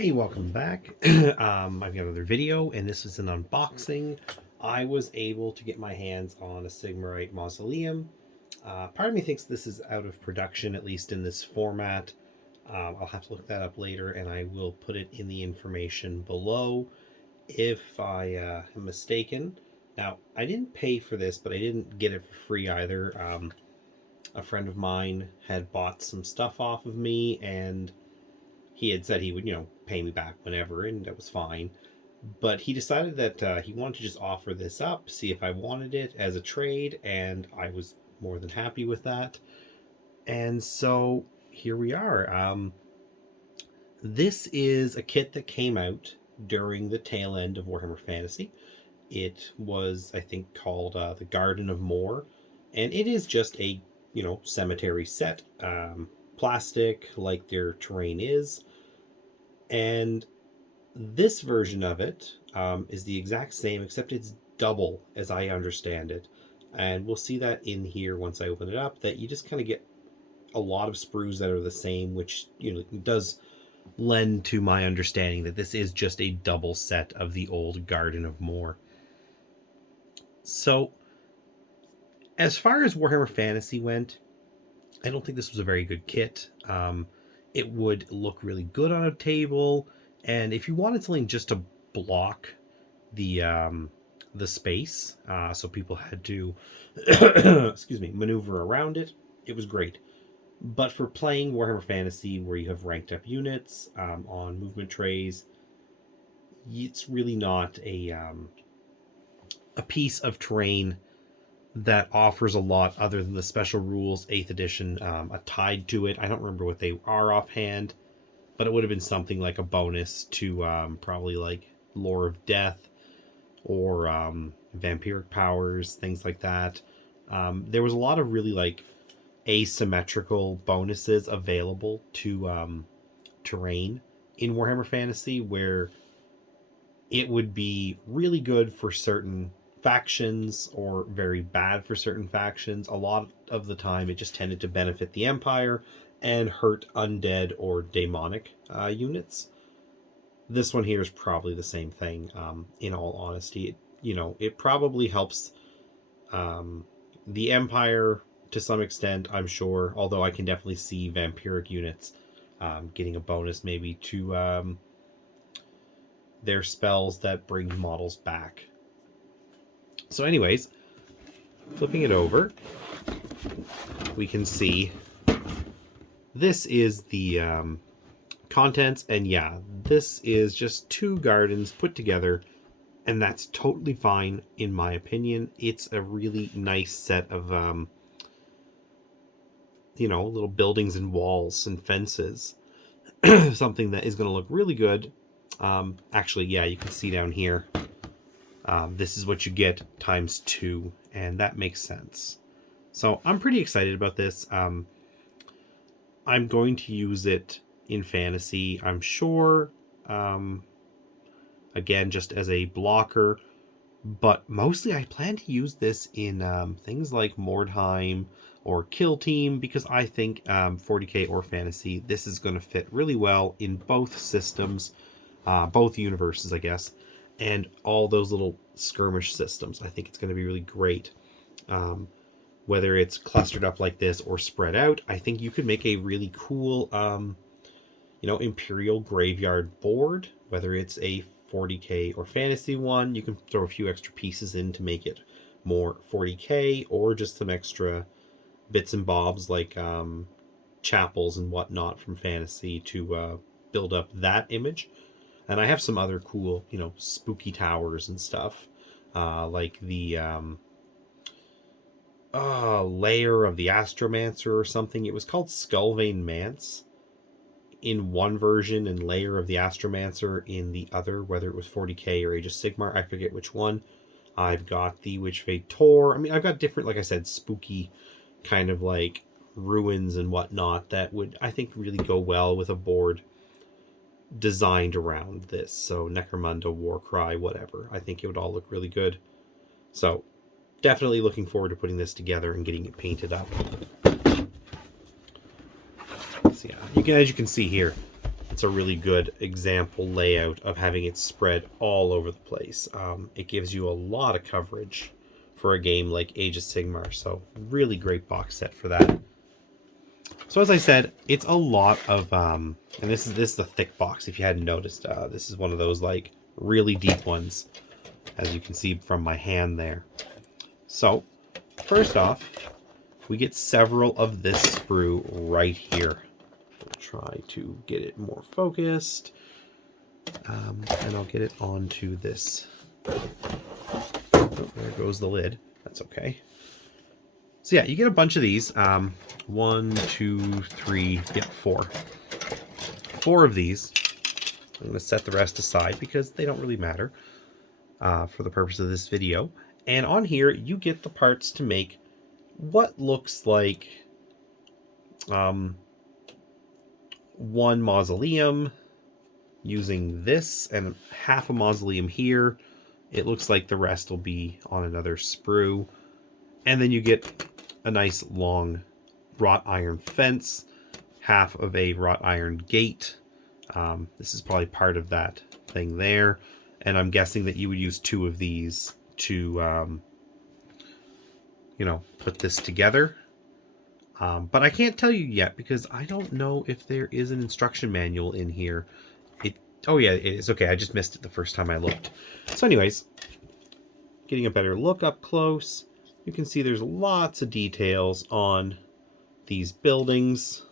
Hey, welcome back. I've got another video, and this is an unboxing. I was able to get my hands on a Sigmarite Mausoleum. Part of me thinks this is out of production, at least in this format. I'll have to look that up later, and I will put it in the information below if I am mistaken. Now, I didn't pay for this, but I didn't get it for free either. A friend of mine had bought some stuff off of me, and he had said he would, pay me back whenever, and that was fine. But he decided that he wanted to just offer this up, see if I wanted it as a trade, and I was more than happy with that. And so here we are. This is a kit that came out during the tail end of Warhammer Fantasy. It was, I think, called the Garden of Morr, and it is just a, cemetery set. Plastic, like their terrain is. And this version of it is the exact same, except it's double, as I understand it. And we'll see that in here once I open it up, that you just kind of get a lot of sprues that are the same, which, does lend to my understanding that this is just a double set of the old Garden of Morr. So, as far as Warhammer Fantasy went, I don't think this was a very good kit. It would look really good on a table, and if you wanted something just to block the space, so people had to excuse me, maneuver around it, it was great. But for playing Warhammer Fantasy, where you have ranked up units on movement trays, it's really not a piece of terrain that offers a lot other than the special rules 8th edition tied to it. I don't remember what they are offhand, but it would have been something like a bonus to probably like Lore of Death or vampiric powers, things like that. There was a lot of really like asymmetrical bonuses available to terrain in Warhammer Fantasy, where it would be really good for certain factions or very bad for certain factions. A lot of the time it just tended to benefit the Empire and hurt undead or demonic units. This one here is probably the same thing, in all honesty. It probably helps the Empire to some extent, I'm sure, although I can definitely see vampiric units getting a bonus maybe to their spells that bring models back. So anyways, flipping it over, we can see this is the contents, and yeah, this is just two gardens put together, and that's totally fine in my opinion. It's a really nice set of little buildings and walls and fences. Something that is going to look really good. Actually, yeah, you can see down here, this is what you get times 2, and that makes sense. So I'm pretty excited about this. I'm going to use it in fantasy, I'm sure. Again, just as a blocker, but mostly I plan to use this in things like Mordheim or Kill Team, because I think 40k or fantasy, this is going to fit really well in both systems, both universes, I guess, and all those little skirmish systems. I think it's going to be really great. Whether it's clustered up like this or spread out, I think you could make a really cool, Imperial Graveyard board, whether it's a 40k or fantasy one. You can throw a few extra pieces in to make it more 40k, or just some extra bits and bobs like chapels and whatnot from fantasy to build up that image. And I have some other cool, spooky towers and stuff, like the Lair of the Astromancer or something. It was called Skullvein Manse in one version and Lair of the Astromancer in the other, whether it was 40k or Age of Sigmar, I forget which one. I've got the Witchfade Tor. I mean, I've got different, like I said, spooky kind of like ruins and whatnot that would, I think, really go well with a board designed around this. So Necromunda, Warcry, whatever. I think it would all look really good. So definitely looking forward to putting this together and getting it painted up. So yeah, as you can see here, it's a really good example layout of having it spread all over the place. It gives you a lot of coverage for a game like Age of Sigmar, so really great box set for that. So as I said, it's a lot of, and this is the thick box. If you hadn't noticed, this is one of those like really deep ones, as you can see from my hand there. So first off, we get several of this sprue right here. I'll try to get it more focused, and I'll get it onto this. Oh, there goes the lid. That's okay. So yeah, you get a bunch of these. 1, 2, 3, yeah, 4. 4 of these. I'm going to set the rest aside because they don't really matter for the purpose of this video. And on here, you get the parts to make what looks like one mausoleum using this and half a mausoleum here. It looks like the rest will be on another sprue. And then you get a nice long wrought iron fence, half of a wrought iron gate. This is probably part of that thing there. And I'm guessing that you would use 2 of these to, you know, put this together. But I can't tell you yet because I don't know if there is an instruction manual in here. Oh yeah, it is. Okay, I just missed it the first time I looked. So anyways, getting a better look up close, you can see there's lots of details on these buildings.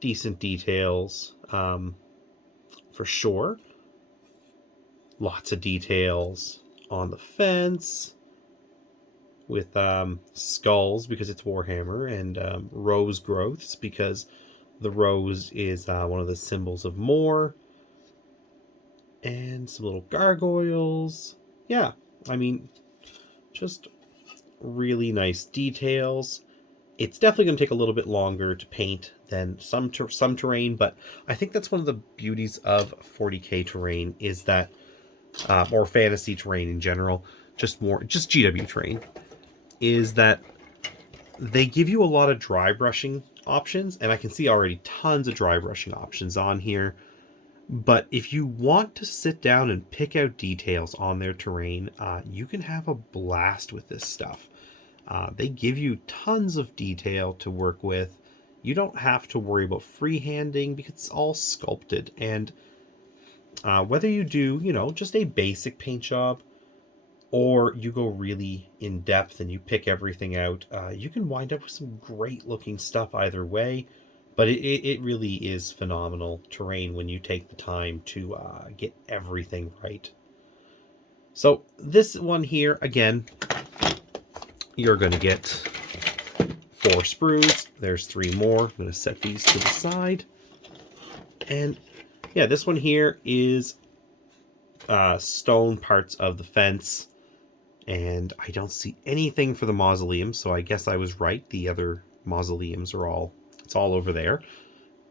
Decent details, for sure. Lots of details on the fence with skulls because it's Warhammer, and rose growths because the rose is one of the symbols of Morr. And some little gargoyles. Yeah, I mean, just really nice details. It's definitely going to take a little bit longer to paint than some terrain, but I think that's one of the beauties of 40k terrain is that, or fantasy terrain in general, just GW terrain, is that they give you a lot of dry brushing options, and I can see already tons of dry brushing options on here. But if you want to sit down and pick out details on their terrain, you can have a blast with this stuff. They give you tons of detail to work with. You don't have to worry about freehanding because it's all sculpted. And whether you do, you know, just a basic paint job, or you go really in depth and you pick everything out, you can wind up with some great looking stuff either way. But it really is phenomenal terrain when you take the time to get everything right. So this one here, again, you're going to get 4 sprues. There's 3 more. I'm going to set these to the side. And yeah, this one here is stone parts of the fence. And I don't see anything for the mausoleum, so I guess I was right. The other mausoleums are all, it's all over there.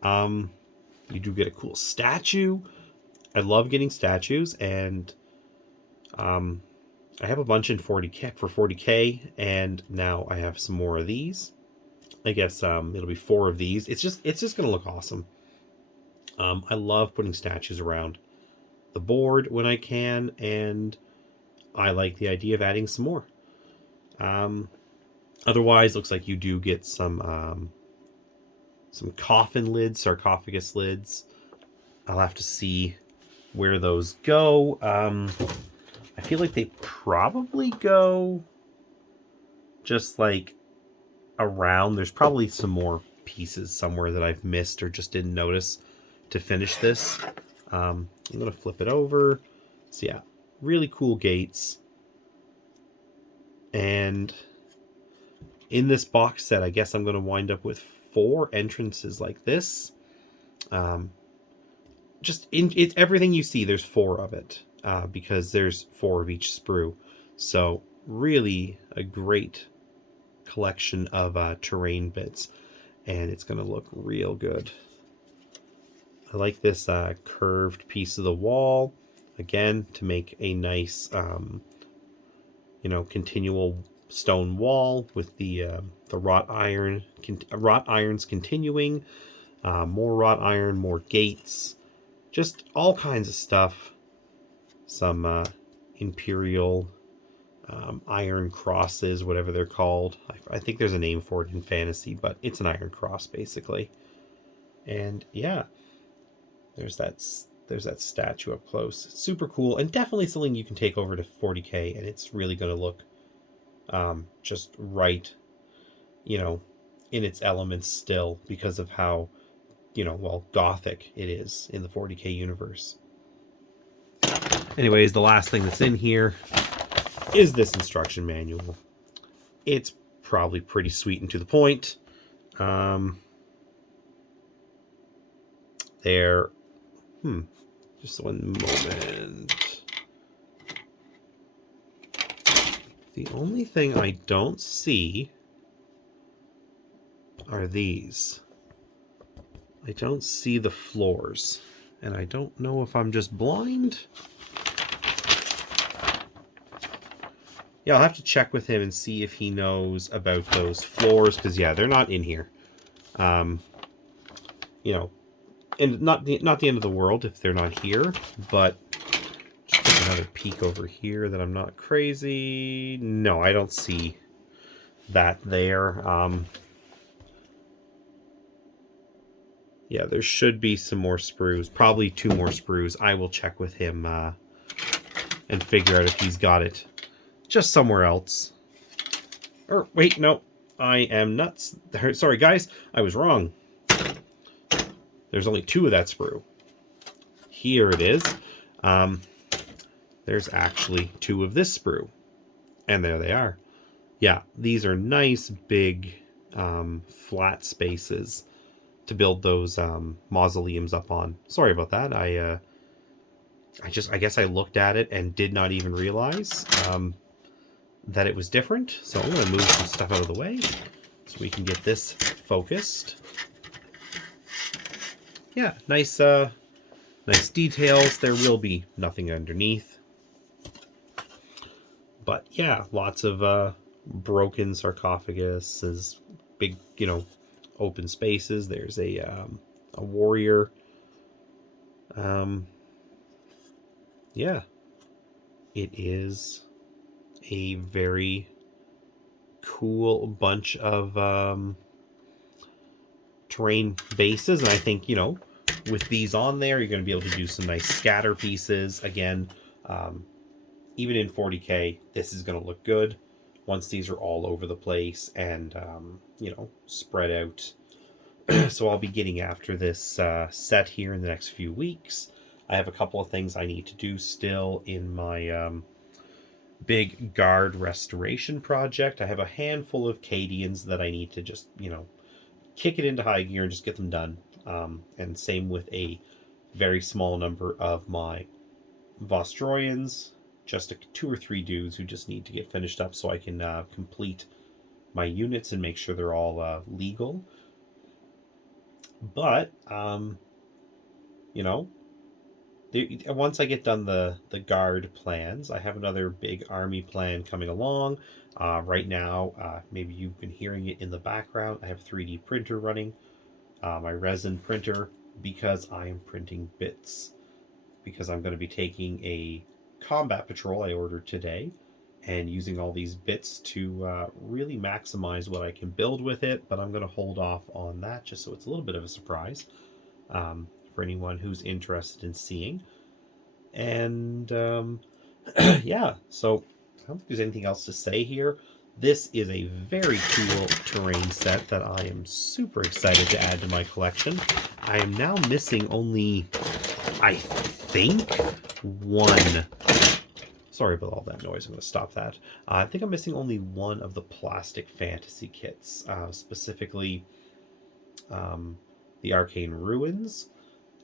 You do get a cool statue. I love getting statues, and I have a bunch in 40k for 40k, and now I have some more of these. I guess it'll be 4 of these. It's just gonna look awesome. I love putting statues around the board when I can, and I like the idea of adding some more. Otherwise, looks like you do get some coffin lids, sarcophagus lids. I'll have to see where those go. I feel like they probably go just like around. There's probably some more pieces somewhere that I've missed or just didn't notice to finish this. I'm going to flip it over. So yeah, really cool gates. And in this box set, I guess I'm going to wind up with 4 entrances like this. Just it's everything you see, there's 4 of it, because there's 4 of each sprue. So really a great collection of terrain bits, and it's going to look real good. I like this curved piece of the wall, again, to make a nice, you know, continual stone wall with the wrought irons continuing. More wrought iron, more gates, just all kinds of stuff. Some imperial iron crosses, whatever they're called. I think there's a name for it in fantasy, but it's an iron cross basically. And yeah, there's that statue up close. It's super cool, and definitely something you can take over to 40k, and it's really going to look just right, in its elements still, because of how, gothic it is in the 40k universe. Anyways, the last thing that's in here is this instruction manual. It's probably pretty sweet and to the point. Just one moment. The only thing I don't see are these. I don't see the floors, and I don't know if I'm just blind. Yeah, I'll have to check with him and see if he knows about those floors, because yeah, they're not in here. And not the end of the world if they're not here, but just take another peek over here that I'm not crazy. No, I don't see that there. Yeah, there should be some more sprues, probably 2 more sprues. I will check with him and figure out if he's got it just somewhere else. Or wait, no, I am nuts. Sorry, guys, I was wrong. There's only 2 of that sprue. Here it is. There's actually 2 of this sprue. And there they are. Yeah, these are nice, big, flat spaces to build those mausoleums up on. Sorry about that. I guess I looked at it and did not even realize that it was different. So I'm going to move some stuff out of the way so we can get this focused. Yeah, nice details. There will be nothing underneath. But yeah, lots of broken sarcophaguses, big, open spaces. There's a warrior. Yeah, it is a very cool bunch of terrain bases, and I think, with these on there, you're going to be able to do some nice scatter pieces. Again, even in 40k, this is going to look good once these are all over the place and, spread out. So I'll be getting after this set here in the next few weeks. I have a couple of things I need to do still in my big guard restoration project. I have a handful of Cadians that I need to just, kick it into high gear and just get them done. And same with a very small number of my Vostroyans, just 2 or 3 dudes who just need to get finished up so I can complete my units and make sure they're all legal. But, once I get done the guard plans, I have another big army plan coming along. Right now, maybe you've been hearing it in the background, I have a 3D printer running, my resin printer, because I am printing bits. Because I'm going to be taking a combat patrol I ordered today and using all these bits to really maximize what I can build with it, but I'm going to hold off on that just so it's a little bit of a surprise for anyone who's interested in seeing. And yeah, so I don't think there's anything else to say here. This is a very cool terrain set that I am super excited to add to my collection. I am now missing only, I think, 1. Sorry about all that noise. I'm going to stop that. I think I'm missing only 1 of the plastic fantasy kits, specifically the Arcane Ruins.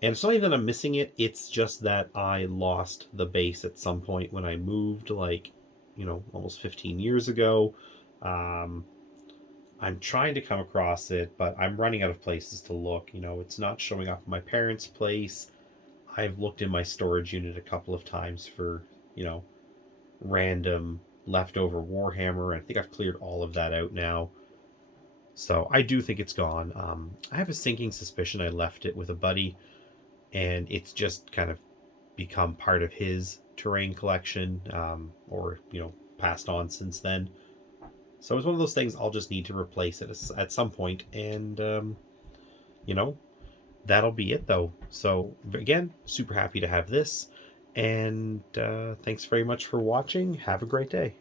And it's not even that I'm missing it, it's just that I lost the base at some point when I moved, almost 15 years ago. I'm trying to come across it, but I'm running out of places to look. It's not showing up in my parents' place. I've looked in my storage unit a couple of times for, random leftover Warhammer. I think I've cleared all of that out now. So I do think it's gone. I have a sinking suspicion I left it with a buddy, and it's just kind of become part of his terrain collection, or passed on since then. So it's one of those things I'll just need to replace it at some point, and you know that'll be it though. So again, super happy to have this, and thanks very much for watching. Have a great day.